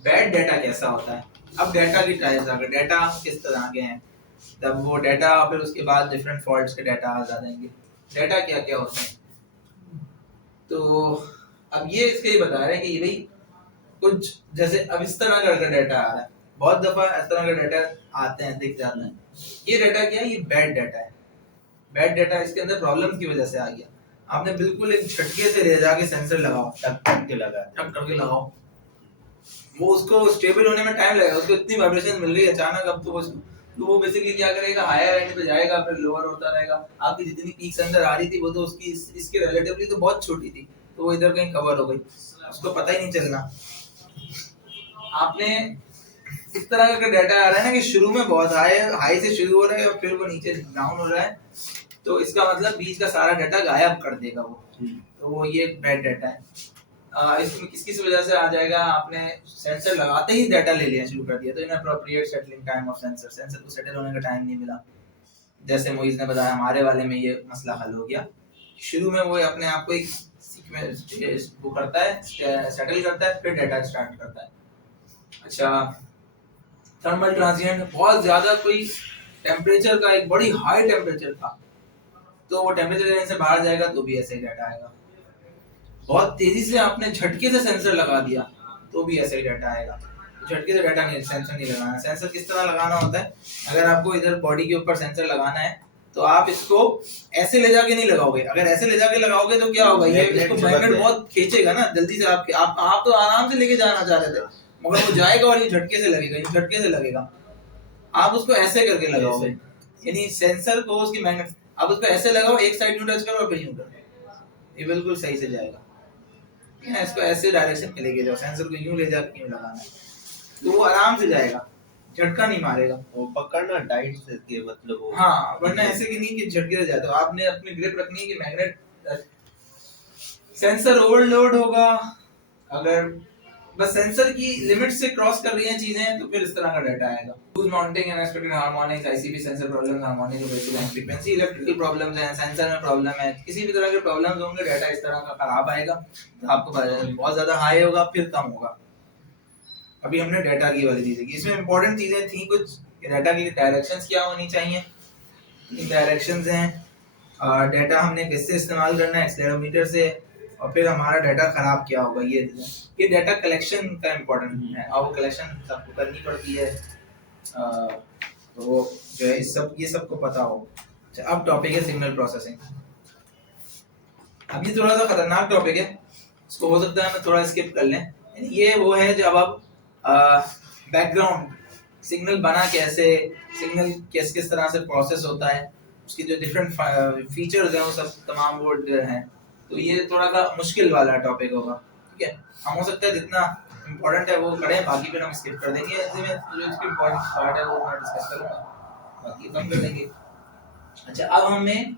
Bad data कैसा होता है। अब डाटा की टाइप्स आ गए, डाटा किस तरह के हैं, तब वो डाटा फिर उसके बाद डिफरेंट फॉल्ट्स के डाटा आ जाएंगे। डाटा क्या क्या होते हैं, तो अब ये इसके ही बता रहे हैं कि भाई कुछ जैसे अब इस तरह का डाटा आ रहा है, बहुत दफा इस तरह का डाटा आते हैं, दिख जाते हैं। ये डाटा क्या है, ये बैड डाटा है। बैड डाटा इसके अंदर प्रॉब्लम की वजह से आ गया। आपने बिल्कुल एक झटके से ले जाके सेंसर लगाओ, टक टक के लगाओ, वो उसको स्टेबल होने में टाइम लगेगा, उसको इतनी वाइब्रेशन मिल रही है अचानक। अब तो वो बेसिकली क्या करेगा, हायर एंड पे जाएगा, फिर लोअर होता रहेगा। आपकी जितनी पीक्स अंदर आ रही थी वो तो उसकी इसके रिलेटिवली तो बहुत छोटी थी, तो वो इधर कहीं कवर हो गई, उसको पता ही नहीं चलना। आपने इस तरह का डाटा आ रहा है ना कि शुरू में बहुत हाई से शुरू हो रहा है और फिर वो नीचे डाउन हो रहा है, तो इसका मतलब बीच का सारा डाटा गायब कर देगा वो, तो वो ये बैड डाटा है। इसमें किस किस वजह से आ जाएगा, आपने सेंसर लगाते ही डाटा ले लिया शुरू कर दिया, तो inappropriate settling time of sensor को सेटल होने का टाइम नहीं मिला। जैसे मोइज ने बताया हमारे वाले में ये मसला हल हो गया। शुरू में वो अपने आप को एक सीक्वेंस वो करता है, सेटल करता है, फिर डाटा स्टार्ट करता है। अच्छा, थर्मल ट्रांजिएंट, बहुत ज्यादा कोई टेम्परेचर का एक बड़ी हाई टेम्परेचर था, तो वो टेम्परेचर रेंज से बाहर जाएगा तो भी ऐसे ही डाटा आएगा। बहुत तेजी से आपने झटके से सेंसर लगा दिया तो भी ऐसे ही डाटा आएगा। झटके से डाटा नहीं, सेंसर नहीं लगाना। सेंसर किस तरह लगाना होता है, अगर आपको इधर बॉडी के ऊपर सेंसर लगाना है तो आप इसको ऐसे ले जाके नहीं लगाओगे। अगर ऐसे ले जाके लगाओगे तो क्या होगा, ये इसको मैग्नेट बहुत खींचेगा ना जल्दी से। आप तो आराम से लेके जाना चाह रहे थे, मगर वो जाएगा और ये झटके से लगेगा, ये झटके से लगेगा। आप उसको ऐसे करके लगाओगे, यानी सेंसर को उसकी मैग्नेट, आप उसको ऐसे लगाओ, एक साइड यूं टच करो और फिर यूं करो, ये बिल्कुल सही से जाएगा। इसको ऐसे डायरेक्शन में लेके जाओ, सेंसर को यूं ले जाके यूं लगाना है, तो वो आराम से जाएगा, झटका नहीं मारेगा। वो पकड़ना टाइट से के मतलब वो, हाँ, वरना ऐसे कि नहीं कि झटके से जाए। तो आपने अपनी ग्रिप रखनी है कि मैग्नेट, सेंसर ओवरलोड होगा अगर बस सेंसर की लिमिट से क्रॉस कर रही हैं चीजें, तो फिर इस तरह का डाटा आएगा। Loose mounting, unexpected harmonics, ICP sensor problems, harmonic basic and frequency, electrical problems हैं, सेंसर में प्रॉब्लम है, किसी भी तरह के प्रॉब्लम्स होंगे, डाटा इस तरह का खराब आएगा। तो आपको बहुत ज्यादा हाई होगा फिर कम होगा। अभी हमने डाटा की वाली चीजें की, इसमें इंपॉर्टेंट चीजें थी कुछ, डाटा की डायरेक्शंस क्या होनी चाहिए। डायरेक्शंस हैं, डाटा हमने किससे इस्तेमाल करना है, एक्सेलेरोमीटर से, और फिर हमारा डाटा खराब क्या होगा। ये डाटा कलेक्शन का इम्पोर्टेंट है, और वो कलेक्शन सबको करनी पड़ती है, तो वो जो है ये सबको पता हो। अच्छा, अब टॉपिक है सिग्नल प्रोसेसिंग। अब ये थोड़ा सा खतरनाक टॉपिक है, इसको हो सकता है मैं थोड़ा स्किप कर लें। ये वो है जब आप बैकग्राउंड सिग्नल बना कैसे, सिग्नल किस किस तरह से प्रोसेस होता है, उसकी जो डिफरेंट फीचर्स हैं वो सब तमाम वो हैं। तो ये थोड़ा सा मुश्किल वाला टॉपिक होगा, ठीक है। हम हो सकता है जितना इम्पोर्टेंट है वो करें, बाकी फिर हम स्किप कर देंगे। ऐसे में जो इसकी इम्पोर्टेंट पार्ट है वो मैं डिस्कस करूंगा, बाकी कम कर देंगे। अच्छा, अब हमें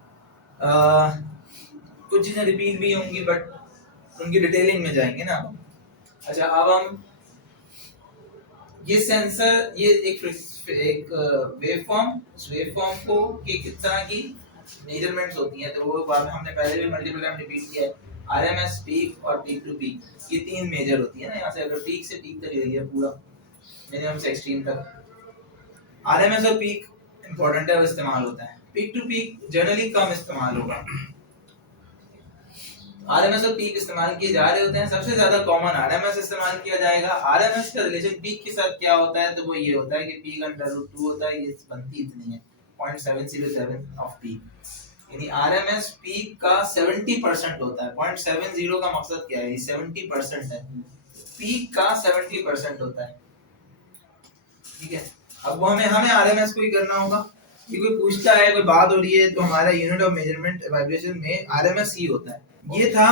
कुछ चीजें रिपीट भी होंगी बट उनकी डिटेलिंग में जाएंगे ना। अच्छा, अब हम ये सेंसर, ये एक वेव फॉर्म को कि किस तरह की मेजरमेंट्स होती हैं, तो वो बात हमने पहले भी मल्टीपल टाइम रिपीट किया है। आरएमएस, पीक और पीक टू पीक, ये तीन मेजर होती है ना। यहाँ से अगर पीक से पीक तक ले लिया पूरा, मिनिमम से एक्सट्रीम तक, आरएमएस और पीक इंपॉर्टेंट है, वो इस्तेमाल होता है। पीक टू पीक जनरली कम इस्तेमाल होगा। आरएमएस और पीक इस्तेमाल किए जा रहे होते हैं, सबसे ज्यादा कॉमन आरएमएस इस्तेमाल किया जाएगा। आरएमएस का रिलेशन पीक के साथ क्या होता है, तो वो ये होता है कि पीक √2 होता है, ये बनती इतनी है 0.707 ऑफ पीक, यानी आरएमएस पीक का 70% होता है। 0.70 का मकसद क्या है, 70% है, पीक का 70% होता है, ठीक है। अब वो हमें आरएमएस को ही करना होगा। ये कोई पूछता है, कोई बात हो रही है, तो हमारा यूनिट ऑफ मेजरमेंट वाइब्रेशन में आरएमएस ही होता है। ये था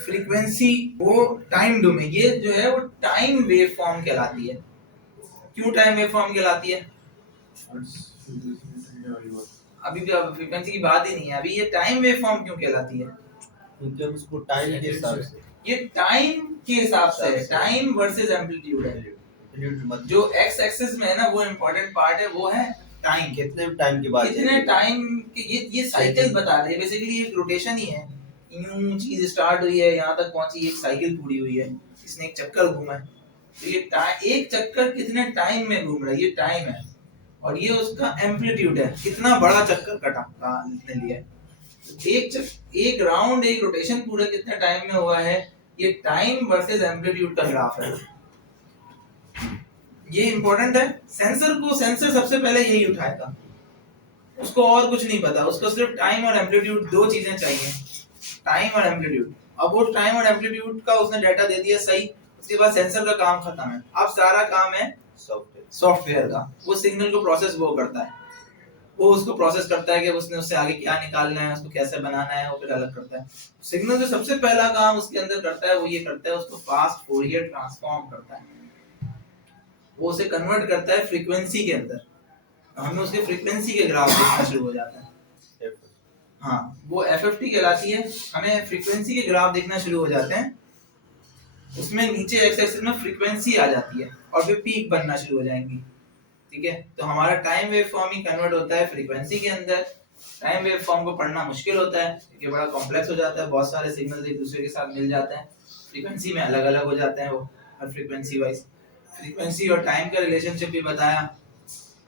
फ्रीक्वेंसी, वो टाइम डोमेन, ये जो है वो टाइम वेव फॉर्म कहलाती है। क्यों टाइम वेव फॉर्म कहलाती है, अभी भी फ्रीक्वेंसी की बात ही नहीं है, अभी ये टाइम वेव फॉर्म क्यों कहलाती है, क्योंकि हम उसको टाइम के हिसाब से, ये टाइम के हिसाब से है, टाइम वर्सेस एम्पलीट्यूड है। जो एक्स एक्सिस में है ना, वो इम्पोर्टेंट पार्ट है, वो है टाइम, कितने टाइम के बाद, कितने टाइम के, ये साइकिल बता रहे हैं बेसिकली, एक रोटेशन ही है। यूं चीज स्टार्ट हुई है, यहाँ तक पहुंची, एक साइकिल पूरी हुई है, इसने एक चक्कर घूमा है। तो ये एक चक्कर कितने टाइम में घूम रहा है, ये टाइम है, और ये उसका एम्पलीट्यूड है, कितना बड़ा चक्कर कटा लिया है। एक राउंड, एक रोटेशन पूरे कितने टाइम में हुआ है, ये टाइम वर्सेस एम्पलीट्यूड का ग्राफ है। ये इंपॉर्टेंट है। सेंसर सबसे पहले यही उठाएगा, उसको और कुछ नहीं पता, उसको सिर्फ टाइम और एम्पलीट्यूड, दो चीजें चाहिए, टाइम और एम्पलीट्यूड। अब वो टाइम और एम्पलीट्यूड का उसने डाटा दे दिया सही, उसके बाद सेंसर का काम खत्म है। अब सारा काम है सॉफ्टवेयर का। वो सिग्नल को प्रोसेस वो करता है, वो उसको प्रोसेस करता है कि उसने उससे आगे क्या निकालना है, उसको कैसे बनाना है, वो फिर अलग करता है। सिग्नल जो सबसे पहला काम उसके अंदर करता है वो ये करता है, उसको फास्ट फोरियर ट्रांसफॉर्म करता है, वो उसे कन्वर्ट करता है फ्रीक्वेंसी के अंदर। हमें उसके फ्रीक्वेंसी के ग्राफ देखना शुरू हो जाता है। हाँ, वो एफएफटी कहलाती है। हमें फ्रीक्वेंसी के ग्राफ देखना शुरू हो जाते हैं, उसमें नीचे एक्स एक्सिस में फ्रीक्वेंसी आ जाती है और फिर पीक बनना शुरू हो जाएंगी। ठीक है, तो हमारा टाइम वेव फॉर्म ही कन्वर्ट होता है फ्रीक्वेंसी के अंदर। टाइम वेव फॉर्म को पढ़ना मुश्किल होता है, ये बड़ा कॉम्प्लेक्स हो जाता है, बहुत सारे सिग्नल्स एक दूसरे के साथ मिल जाते हैं, फ्रीक्वेंसी में अलग अलग हो जाते हैं वो, हर फ्रीक्वेंसी वाइज। फ्रीक्वेंसी और टाइम का रिलेशनशिप भी बताया,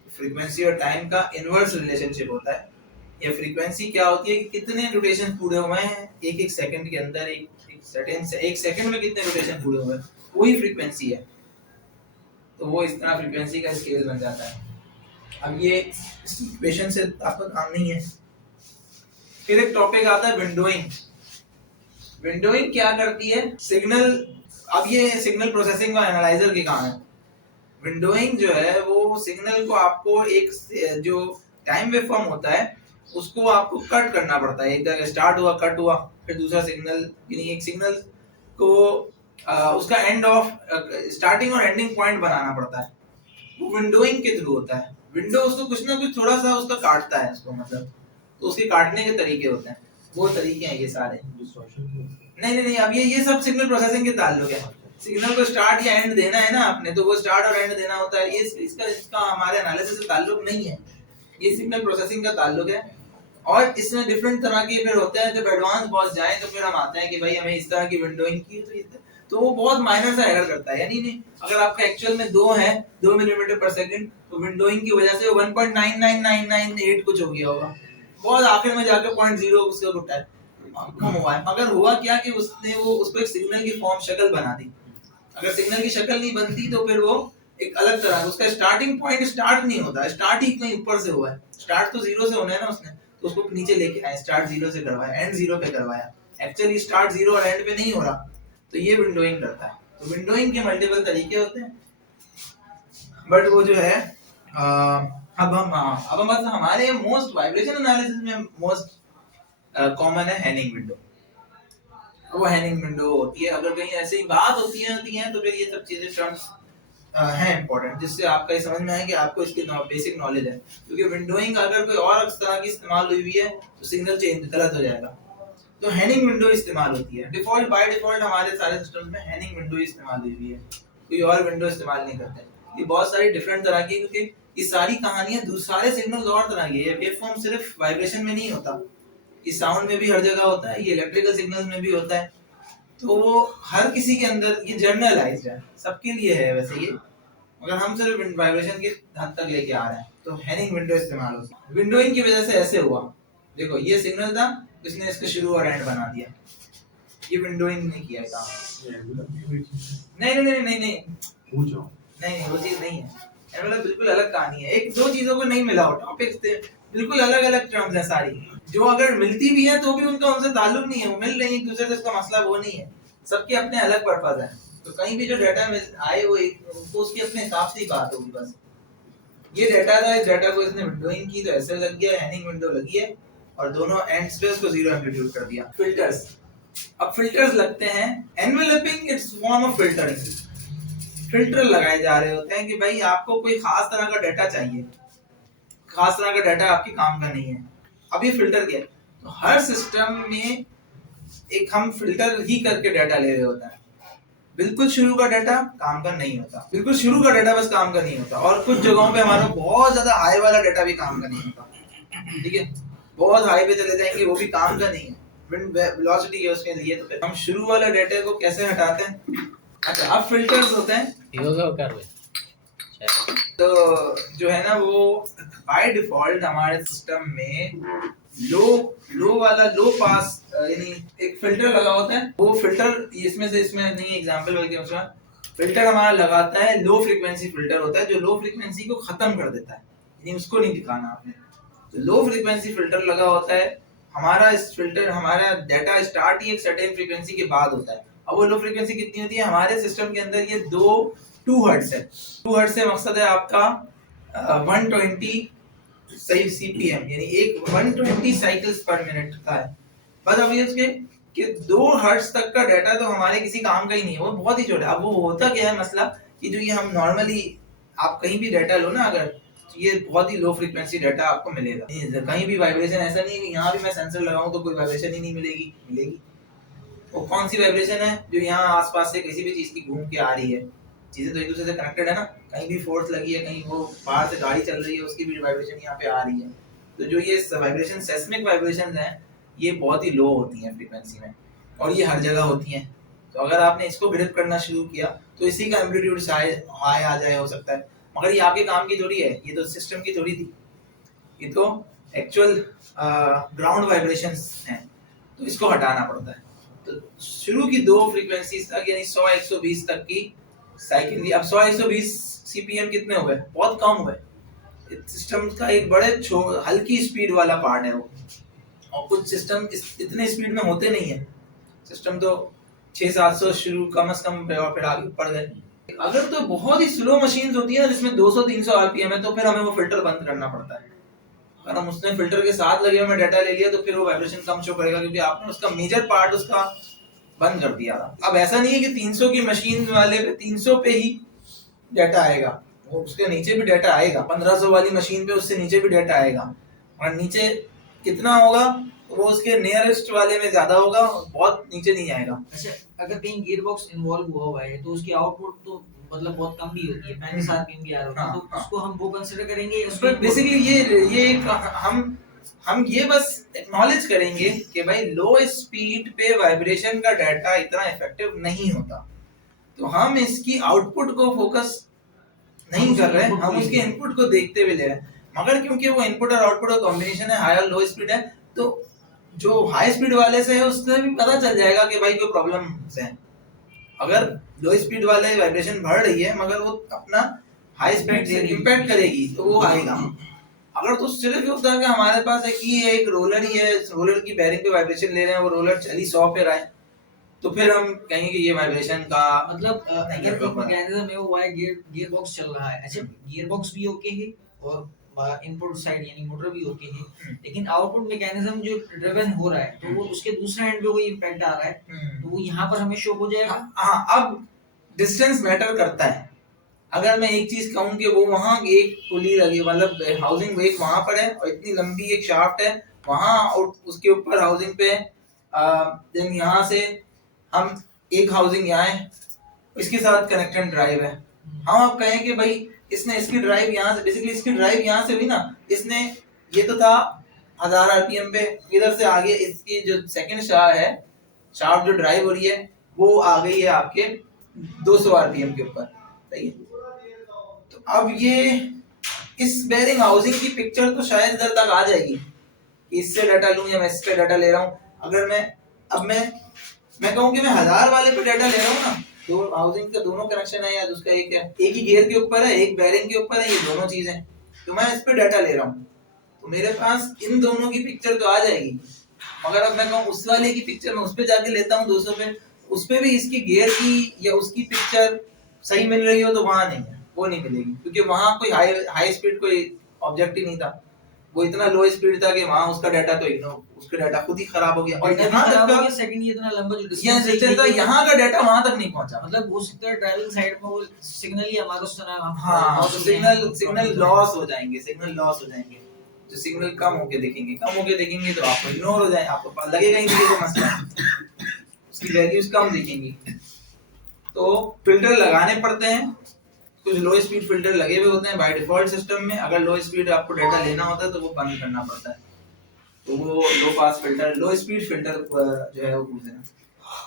फ्रीक्वेंसी और टाइम का इनवर्स रिलेशनशिप होता है। ये फ्रीक्वेंसी क्या होती है कि कितने रोटेशन पूरे हुए हैं एक एक सेकंड के अंदर, एक सेकंड में कितने रोटेशन पूरे हुए हैं, वही फ्रीक्वेंसी है। तो वो इस तरह फ्रीक्वेंसी का स्केल बन जाता है। अब ये इक्वेशन से आपका काम नहीं है। फिर एक टॉपिक आता है विंडोइंग। विंडोइंग क्या करती है, सिग्नल, अब ये सिग्नल प्रोसेसिंग का एनालाइजर के काम है। विंडोइंग जो है वो सिग्नल को आपको एक जो टाइम वेव फॉर्म होता है उसको आपको कट करना पड़ता है। एक जगह स्टार्ट हुआ, कट हुआ, फिर दूसरा सिग्नल, यानी एक सिग्नल को उसका एंड ऑफ स्टार्टिंग और एंडिंग पॉइंट बनाना पड़ता है, वो विंडोइंग के थ्रू होता है। विंडो उसको कुछ ना कुछ थोड़ा सा उसका काटता है उसको, मतलब तो उसके काटने के तरीके होते हैं, वो तरीके हैं ये सारे। नहीं, अब ये सब सिग्नल प्रोसेसिंग के ताल्लुक है। सिग्नल को स्टार्ट या एंड देना है ना आपने, तो वो स्टार्ट और एंड देना होता है। ये इसका हमारे एनालिसिस से ताल्लुक नहीं है, ये सिग्नल प्रोसेसिंग का ताल्लुक है। और इसमें डिफरेंट तरह के फिर होते हैं, जब एडवांस बहुत जाए तो फिर हम आते हैं कि भाई हमें इस तरह की विंडोइंग की, तो वो बहुत माइनर सा एरर करता है। यानी नहीं, अगर आपका एक्चुअल में 2 है 2 मिलीमीटर पर सेकंड, तो विंडोइंग की वजह से 1.99998 कुछ हो गया होगा, बहुत आखिर में जाकर 0.0 उसका कुछ कम हुआ है। मगर हुआ क्या कि उसने वो उसको एक सिग्नल की फॉर्म शक्ल बना दी। अगर सिग्नल की शक्ल नहीं बनती तो फिर वो एक अलग तरह, उसका स्टार्टिंग पॉइंट स्टार्ट नहीं होता, स्टार्ट ही कहीं ऊपर से हुआ है। स्टार्ट तो 0 से होना है ना उसने, तो उसको नीचे लेके आए, स्टार्ट 0 से करवाया, एंड 0 पे करवाया। एक्चुअली स्टार्ट 0 और एंड पे नहीं हो रहा, तो ये विंडोइंग करता है। तो विंडोइंग के मल्टीपल तरीके होते हैं, बट वो जो है अब हम बस हमारे मोस्ट वाइब्रेशन एनालिसिस में मोस्ट कॉमन है हैनिंग विंडो। वो हैनिंग विंडो होती है। अगर कहीं ऐसी बात होती है तो फिर ये सब चीजें टर्म्स हैं इंपॉर्टेंट, जिससे आपका ये समझ में आए कि आपको इसकी बेसिक नॉलेज है। क्योंकि विंडोइंग अगर कोई और तरह की इस्तेमाल हुई हुई है तो सिग्नल चेंज गलत हो जाएगा। तो हैनिंग विंडो इस्तेमाल होती है डिफॉल्ट, बाय डिफॉल्ट हमारे सारे सिस्टम्स में हैनिंग विंडो इस्तेमाल हुई हुई है, कोई और विंडो इस्तेमाल नहीं करते। ये बहुत सारी डिफरेंट तरह की, क्योंकि ये सारी कहानियां सारे सिग्नल्स और तरह की है। वेव फॉर्म सिर्फ वाइब्रेशन में नहीं होता, ये साउंड में भी हर जगह होता है, ये इलेक्ट्रिकल सिग्नल्स में भी होता है। तो वो हर किसी के अंदर ये जनरलाइज्ड है, सबके लिए है वैसे ये, मगर हम सिर्फ वाइब्रेशन के हद तक लेके आ रहे हैं। तो हैनिंग विंडो इस्तेमाल होती है। विंडोइंग की वजह से ऐसे हुआ, देखो ये सिग्नल था, इसने इसका शुरू और एंड बना दिया, ये विंडोइंग नहीं किया था। नहीं वो चीज नहीं है, मतलब बिल्कुल अलग कहानी है। एक दो चीजों को नहीं मिला हो, टॉपिक्स थे बिल्कुल अलग अलग टर्म्स हैं सारी, जो अगर मिलती भी है तो भी उनका उनसे ताल्लुक नहीं है, वो मिल रही है एक दूसरे से, उसका मसला वो नहीं है, सबके अपने अलग पर्पस है। तो कहीं भी जो डाटा आए वो उसको उसके अपने हिसाब से ही बात होगी बस। ये डाटा था, इस डाटा को इसने विंडोइंग की तो ऐसे लग गया, हैनिंग विंडो लगी है और दोनों एंड्स पे उसको 0 एम्पलीट्यूड कर दिया। फिल्टर्स, अब फिल्टर्स लगते हैं, enveloping it's form of filtering. Filter लगाए जा रहे होते हैं कि भाई आपको कोई खास तरह का डाटा चाहिए, खास तरह का डाटा आपके काम का नहीं है, अब ये फिल्टर क्या है। तो हर सिस्टम में एक हम फिल्टर ही करके डाटा ले रहे होते हैं। बिल्कुल शुरू का डाटा काम का नहीं होता, बिल्कुल शुरू का डाटा बस काम का नहीं होता, और कुछ जगहों पे हमारा बहुत ज्यादा हाई वाला डाटा भी काम का नहीं होता। ठीक है, बहुत हाई पे चले जाएंगे वो भी काम का नहीं है, विंड वेलोसिटी है उसके लिए। तो हम शुरू वाला डाटा को कैसे हटाते हैं, अच्छा, अब फिल्टर्स होते हैं तो जो है ना वो बाय डिफॉल्ट हमारे सिस्टम में लो लो वाला लो पास यानी एक फिल्टर लगा होता है। वो फिल्टर इसमें से इसमें नहीं एग्जांपल बल्कि उसमें फिल्टर हमारा लगाता है लो फ्रीक्वेंसी फिल्टर होता है जो लो फ्रीक्वेंसी को खत्म कर देता है, यानी उसको नहीं दिखाना आपने। तो लो फ्रीक्वेंसी फिल्टर लगा होता है हमारा। इस फिल्टर हमारा डाटा स्टार्ट ही एक सर्टेन फ्रीक्वेंसी के बाद होता है। अब वो लो फ्रीक्वेंसी कितनी होती है हमारे सिस्टम के अंदर, ये 2 हर्ट्ज है। 2 हर्ट्ज से मकसद है आपका 120 सही सीपीएम, यानी एक 120 साइकिल्स पर मिनट का है। बस अभी उसके कि 2 हर्ट्ज तक का डाटा तो हमारे किसी काम का ही नहीं है, वो बहुत ही छोटा। अब वो होता क्या है मसला कि जो ये हम नॉर्मली आप कहीं भी डाटा लो ना अगर, तो ये बहुत ही लो फ्रीक्वेंसी डाटा आपको मिलेगा। कहीं भी वाइब्रेशन ऐसा नहीं है कि यहाँ भी मैं सेंसर लगाऊं तो कोई वाइब्रेशन ही नहीं मिलेगी, मिलेगी। वो कौन सी वाइब्रेशन है जो यहाँ आसपास से किसी भी चीज की घूम के आ रही है। चीजें तो एक दूसरे से कनेक्टेड है ना, कहीं भी फोर्स लगी है, कहीं वो बाहर से गाड़ी चल रही है उसकी भी वाइब्रेशन यहाँ पे आ रही है। तो जो ये वाइब्रेशन सेस्मिक वाइब्रेशन है ये बहुत ही लो होती है फ्रीक्वेंसी में और ये हर जगह होती हैं। तो अगर आपने इसको ग्रिप करना शुरू किया तो इसी का एम्पलीट्यूड शायद हाई आ जाए, हो सकता है, मगर ये आपके काम की थोड़ी है, ये तो सिस्टम की थोड़ी थी, ये तो एक्चुअल ग्राउंड वाइब्रेशंस हैं, तो इसको हटाना पड़ता है। तो शुरू की 2 फ्रीक्वेंसीज तक यानी 100-120 तक की साइकिल थी। अब 100-120 सीपीएम कितने हो गए, बहुत कम हुए। सिस्टम का एक बड़े हल्की स्पीड वाला पार्ट है वो, और कुछ सिस्टम इतने स्पीड में होते नहीं है। सिस्टम तो 600-700 शुरू कम से कम और फिर आगे बढ़ गए। अगर तो बहुत ही स्लो मशीन्स होती है ना जिसमें 200-300 आरपीएम है तो फिर हमें वो फिल्टर बंद करना पड़ता है। अगर हम उसने फिल्टर के साथ लगे हुए डाटा ले लिया तो फिर वो वाइब्रेशन कम शो करेगा क्योंकि आपने उसका मेजर पार्ट उसका बंद कर दिया था। अब ऐसा नहीं है कि 300 की मशीन वाले पे 300 पे ही डाटा आएगा, वो उसके नीचे भी डाटा आएगा। 1500 वाली मशीन पे उससे नीचे भी डाटा आएगा, और नीचे कितना होगा वो उसके नियरेस्ट वाले में ज्यादा होगा, बहुत नीचे नहीं आएगा। अच्छा, अगर कहीं गियरबॉक्स इन्वॉल्व हुआ है तो उसकी आउटपुट तो मतलब बहुत कम भी होती है, 35 आरपीएम की आ रही है, तो उसको हम वो कंसीडर करेंगे। उसमें बेसिकली ये हम ये बस एक्नॉलेज करेंगे कि भाई लो स्पीड पे वाइब्रेशन का डाटा इतना इफेक्टिव नहीं होता, तो हम इसकी आउटपुट को फोकस नहीं कर रहे, हम उसके इनपुट को देखते हुए ले रहे हैं। मगर क्योंकि वो इनपुट और आउटपुट का कॉम्बिनेशन है, हाई और लो स्पीड है, तो जो हाई स्पीड वाले से है उससे भी पता चल जाएगा कि भाई कोई प्रॉब्लम है। अगर लो स्पीड वाले वाइब्रेशन बढ़ रही है मगर वो अपना हाई स्पीड से इंपैक्ट करेगी तो वो आएगा। अगर तो सिर्फ होता है कि हमारे पास एक रोलर ही है, रोलर की बेयरिंग पे वाइब्रेशन ले रहे हैं, वो रोलर चली 100 पे रहा है, तो फिर हम कहेंगे कि ये वाइब्रेशन का मतलब अगर एक मैकेनिज्म है वो है गियर बॉक्स चल रहा है। अच्छा, गियर बॉक्स भी ओके है और इनपुट साइड यानी मोटर भी ओके है, लेकिन आउटपुट मैकेनिज्म जो ड्रिवन हो रहा है तो वो उसके दूसरे एंड पे कोई इंपैक्ट आ रहा है, तो वो यहाँ पर हमें शो हो जाएगा। हाँ, अब डिस्टेंस मैटर करता है। अगर मैं एक चीज कहूँ कि वो वहाँ एक पुली लगी, मतलब हाउसिंग एक वहां पर है और इतनी लंबी एक शाफ्ट है वहां, और उसके ऊपर हाउसिंग पे देन यहाँ से हम एक हाउसिंग यहाँ है, इसके साथ कनेक्टेड ड्राइव है। हम अब कहें कि भाई इसने इसकी ड्राइव यहाँ से, बेसिकली इसकी ड्राइव यहाँ से हुई ना, इसने ये तो था 1000 आरपीएम पे, इधर से आगे इसकी जो सेकंड शाफ्ट जो ड्राइव हो रही है वो आ गई है आपके 200 आरपीएम के ऊपर, सही है। तो अब ये इस बेयरिंग हाउसिंग की पिक्चर तो शायद इधर तक आ जाएगी कि इससे डाटा लूं या मैं इससे डाटा ले रहा हूँ। अगर मैं कहूँ कि मैं 1000 वाले पे डाटा ले रहा हूँ ना, तो हाउसिंग का दोनों कनेक्शन है या उसका एक है, एक ही गियर के ऊपर है एक बेयरिंग के ऊपर है, ये दोनों चीजें, तो मैं इस पे डाटा ले रहा हूँ तो मेरे पास इन दोनों की पिक्चर तो आ जाएगी। मगर अब मैं कहूँ उस वाले की पिक्चर मैं उस पे जाके लेता हूँ 200 पे, उस पे भी इसकी गियर की या उसकी पिक्चर सही मिल रही हो तो वहां नहीं है, वो नहीं मिलेगी क्योंकि वहां कोई हाई स्पीड कोई ऑब्जेक्ट ही नहीं था, वो इतना लो स्पीड था कि वहां उसका डाटा तो इग्नोर, उसका डाटा खुद ही खराब हो गया। और यहाँ तक का सेकंड ये इतना लंबा जो डिस्टेंस था यहाँ का डाटा वहां तक नहीं पहुंचा, मतलब हो सकता है ड्राइविंग साइड में वो सिग्नल ही हमारा सुना, हाँ तो सिग्नल लॉस हो जाएंगे, जो सिग्नल कम होके देखेंगे तो आपको इग्नोर हो जाए, आपको लगेगा ही नहीं ये मसला, उसकी वैल्यूज कम दिखेंगी। तो फिल्टर लगाने पड़ते हैं, कुछ लो स्पीड फिल्टर लगे हुए होते हैं बाय डिफॉल्ट सिस्टम में। अगर लो स्पीड आपको डाटा लेना होता है तो वो बंद करना पड़ता है, तो वो low pass filter low speed filter जो है वो यूज है।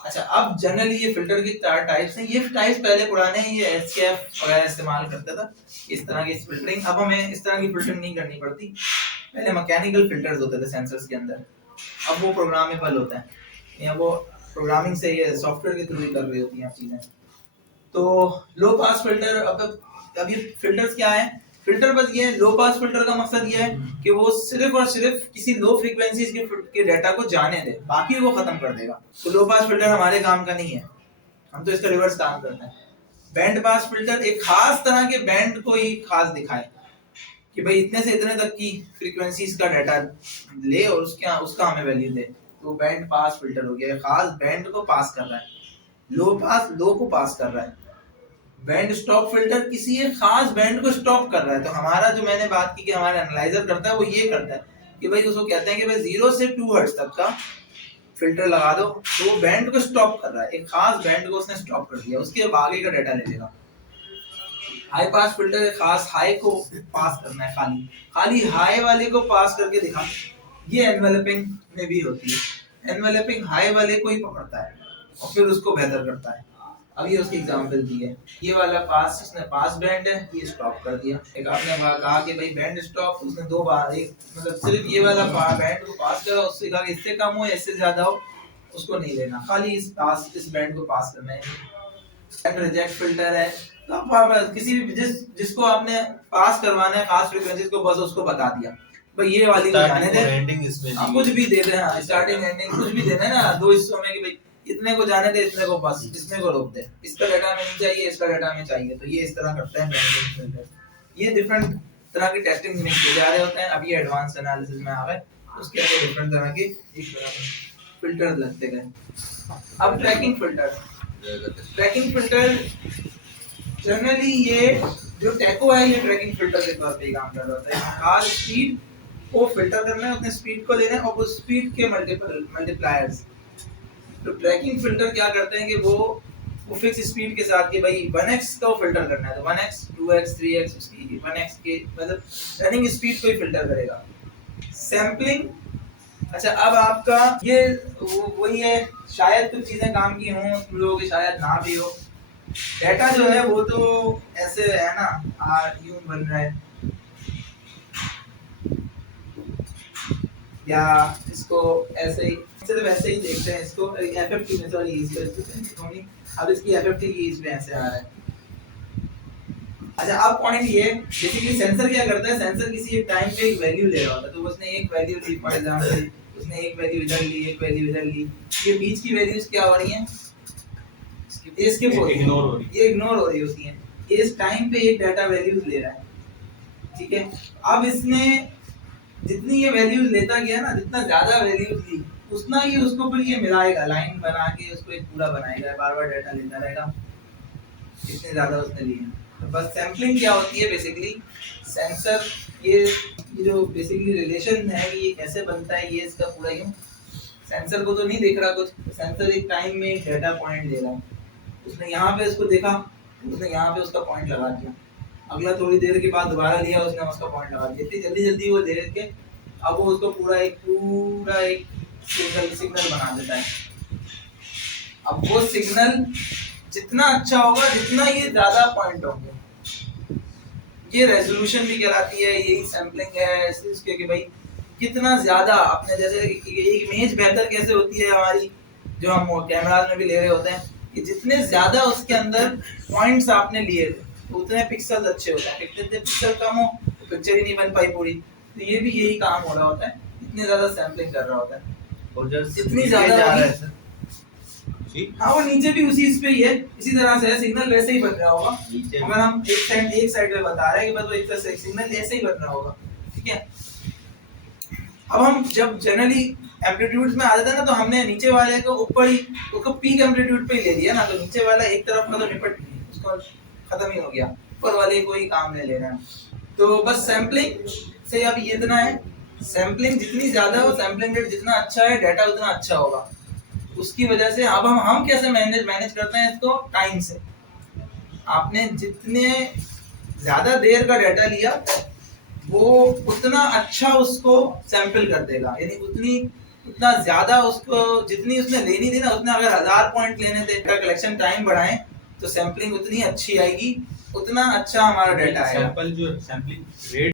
अच्छा, अब जनरली ये फिल्टर की 4 टाइप्स हैं। ये टाइप्स पहले पुराने ये एसकेएफ वगैरह इस्तेमाल करता था इस तरह की फिल्टरिंग। अब हमें इस तरह की फिल्टरिंग नहीं करनी पड़ती। पहले मैकेनिकल फिल्टर्स होते थे सेंसर्स के अंदर, अब वो प्रोग्रामेबल होता है या वो प्रोग्रामिंग से ये सॉफ्टवेयर के थ्रू ही कर रही होती हैं चीजें। तो लो पास फिल्टर, अब ये फिल्टर्स क्या है? फिल्टर बस ये लो पास फिल्टर का मकसद ये है कि वो सिर्फ और सिर्फ किसी लो फ्रीक्वेंसीज के डाटा को जाने दे, बाकी वो खत्म कर देगा। तो लो पास फिल्टर हमारे काम का नहीं है, हम तो इसका रिवर्स काम करते हैं। बैंड पास फिल्टर एक खास तरह के बैंड को ही खास दिखाए कि भाई इतने से इतने तक की फ्रीक्वेंसीज का डाटा ले और उसका हमें वैल्यू दे, तो बैंड पास फिल्टर हो गया, खास बैंड को पास कर रहा है। लो पास लो को पास कर रहा है। बैंड स्टॉप फिल्टर किसी एक खास बैंड को स्टॉप कर रहा है। तो हमारा जो मैंने बात की कि हमारा एनालाइजर करता है, वो ये करता है कि भाई उसको कहते हैं कि भाई 0 से 2 हर्ट्ज तक का फिल्टर लगा दो, तो वो बैंड को स्टॉप कर रहा है, एक खास बैंड को उसने स्टॉप कर दिया, उसके आगे का डाटा ले लेगा। हाई पास फिल्टर एक खास हाई को पास करना है, खाली खाली हाई वाले को पास करके दिखा। ये एनवेलपिंग में भी होती है, एनवेलपिंग हाई वाले को ही पकड़ता है और फिर उसको बेहतर करता है। अब ये उसकी एग्जांपल दी है, ये वाला पास, इसने पास बैंड है, ये स्टॉप कर दिया। एक आपने कहा कि भाई बैंड स्टॉप, उसने 2 बार, एक मतलब सिर्फ ये वाला बैंड को पास करा, उससे कहा कि इससे कम हो या इससे ज्यादा हो उसको नहीं लेना, खाली इस बैंड को पास करना है। रिजेक्ट फिल्टर है, तो आप किसी भी जिसको आपने पास करवाना है खास फ्रीक्वेंसीज को, बस उसको बता दिया भाई ये वाली को जाने दे, कुछ भी दे दे, स्टार्टिंग एंडिंग कुछ भी देना है ना 2 हिस्सों में कि भाई इतने को जाने दे, इतने को बस, इतने को रोक दे, इसका डाटा हमें नहीं चाहिए, इसका डाटा हमें चाहिए। तो ये इस तरह करते हैं बैंड फिल्टर। ये डिफरेंट तरह की टेस्टिंग में किए जा रहे होते हैं। अभी एडवांस एनालिसिस में आ गए, उसके आगे डिफरेंट तरह के फिल्टर लगते गए। अब tracking filter, tracking filter generally ये जो टैको है, ये ट्रैकिंग फिल्टर के तौर पे काम कर रहा होता है। खास स्पीड को फिल्टर करना है, उतने स्पीड को लेना है और उस स्पीड के मल्टीप्लायर्स। तो ट्रैकिंग फिल्टर क्या करते हैं कि वो फिक्स स्पीड के साथ कि भाई 1x का फिल्टर करना है, तो 1x 2x 3x उसकी 1x के मतलब रनिंग स्पीड को ही फिल्टर करेगा। सैम्पलिंग, अच्छा अब आपका ये वही है, शायद कुछ चीजें काम की हों तुम लोगों की, शायद ना भी हो। डाटा जो है वो तो ऐसे है ना, यूं बन रहा है, या इसको ऐसे ही सिर्फ ऐसे ही देखते हैं इसको, एफएफटी में, सॉरी अब इसकी एफएफटी की इसमें ऐसे आ रहा है। अच्छा अब पॉइंट ये, बेसिकली सेंसर क्या करता है, सेंसर किसी एक टाइम पे एक वैल्यू ले रहा होता है, तो उसने एक वैल्यू ली, फॉर एग्जांपल उसने एक वैल्यू इधर ली, एक वैल्यू इधर ली, ये बीच की वैल्यूज क्या हो रही हैं, इसके इग्नोर हो रही है, ये इग्नोर हो रही होती हैं। ये इस टाइम पे एक डाटा वैल्यूज ले रहा है, ठीक है। अब इसने जितनी ये वैल्यूज लेता गया ना, जितना ज्यादा वैल्यूज ली उतना ही उसको फिर ये मिलाएगा, लाइन बना के उसको एक पूरा बनाएगा, बार बार डाटा लेता रहेगा जितने ज्यादा उसने लिए। तो बस सैम्पलिंग क्या होती है, बेसिकली सेंसर ये जो बेसिकली रिलेशन है कि ये कैसे बनता है, ये इसका पूरा यूं, सेंसर को तो नहीं देख रहा कुछ, सेंसर एक टाइम में एक डाटा पॉइंट दे रहा है, उसने यहाँ पे इसको देखा, उसने यहाँ पे उसका पॉइंट लगा दिया, अगला थोड़ी देर के बाद दोबारा लिया, उसने उसका पॉइंट लगा दिया, इतनी जल्दी जल्दी वो देख के अब वो उसको पूरा एक सिग्नल बना देता है। अब वो सिग्नल जितना अच्छा होगा, जितना ये ज्यादा पॉइंट होंगे, ये रेजोल्यूशन भी कहलाती है, यही सैम्पलिंग है इसके कि भाई कितना ज्यादा अपने जैसे एक इमेज बेहतर कैसे होती है हमारी, जो हम कैमरास में भी ले रहे होते हैं, कि जितने ज्यादा उसके अंदर पॉइंट्स आपने लिए तो उतने पिक्सेल्स अच्छे होते हैं, जितने पिक्सल कम हो तो पिक्चर ही नहीं बन पाई पूरी। तो ये भी यही काम हो रहा होता है, इतने ज्यादा सैम्पलिंग कर रहा होता है, और जितनी ज्यादा हाँ वो नीचे भी उसी इस पे ही है, इसी तरह से है, सिग्नल वैसे ही बन रहा होगा। अगर हम एक साइड पे बता रहे हैं कि बस वो एक तरह से सिग्नल ऐसे ही बन रहा होगा, ठीक है। अब हम जब जनरली एम्पलीट्यूड्स में आ जाते हैं ना, तो हमने नीचे वाले को ऊपर ही उसको पीक एम्पलीट्यूड पे ही ले लिया ना, तो नीचे वाला एक तरफ का तो निपट उसको खत्म ही हो गया, ऊपर वाले को ही काम ले लेना है। तो बस सैम्पलिंग से अब ये इतना है, सैम्पलिंग जितनी ज्यादा हो, सैम्पलिंग रेट जितना अच्छा है, डाटा उतना अच्छा होगा। उसकी वजह से अब हम कैसे मैनेज करते हैं इसको, टाइम से। आपने जितने ज्यादा देर का डाटा लिया वो उतना अच्छा उसको सैंपल कर देगा, यानी उतनी उतना ज्यादा उसको जितनी उसने लेनी थी ना, उतना अगर 1000 पॉइंट लेने थे, डेटा कलेक्शन टाइम बढ़ाएं तो सैम्पलिंग उतनी अच्छी आएगी, उतना अच्छा हमारा डेटा आएगा। सैंपल जो सैम्पलिंग रेट